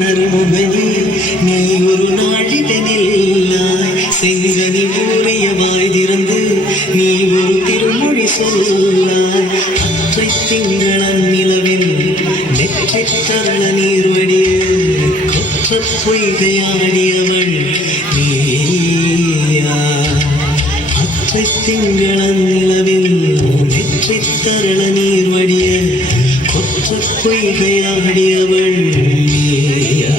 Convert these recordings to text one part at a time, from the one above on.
நறுமுகையே நீ ஒரு நாளிதனில்லாய் செங்கனி ஊறியவாய் திறந்து நீ ஒரு திருமொழி சொல்லாய் அற்றை திங்களன் நிலவில் நெற்றித் தரள நீர்வடிய கொற்ற பொய்கையாடியவள் நீயா அற்றை திங்களன் நிலவில் நெற்றித் தரள நீர்வடிய கொற்ற பொய்கையாடியவள் நீயா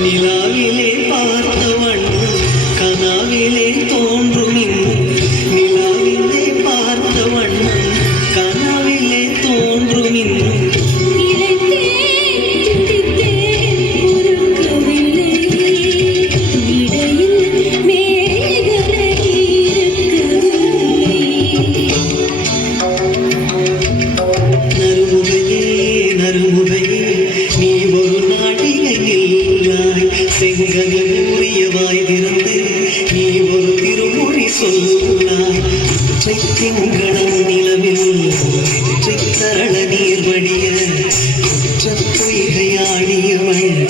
நிலாவிலே பார்த்தவன் கனாவிலே தோன்றுமின் நிலாவிலே பார்த்தவன் கனாவிலே தோன்றுமின் நறுமுகையே நீ ஒரு நாடிகையில் செங்கனி ஊறியவாய் திறந்து நீ ஒரு திருமொழி சொல்லாய் திங்களம் நிலவில் தரள நீர் வடிய பொய்கையாடியவள்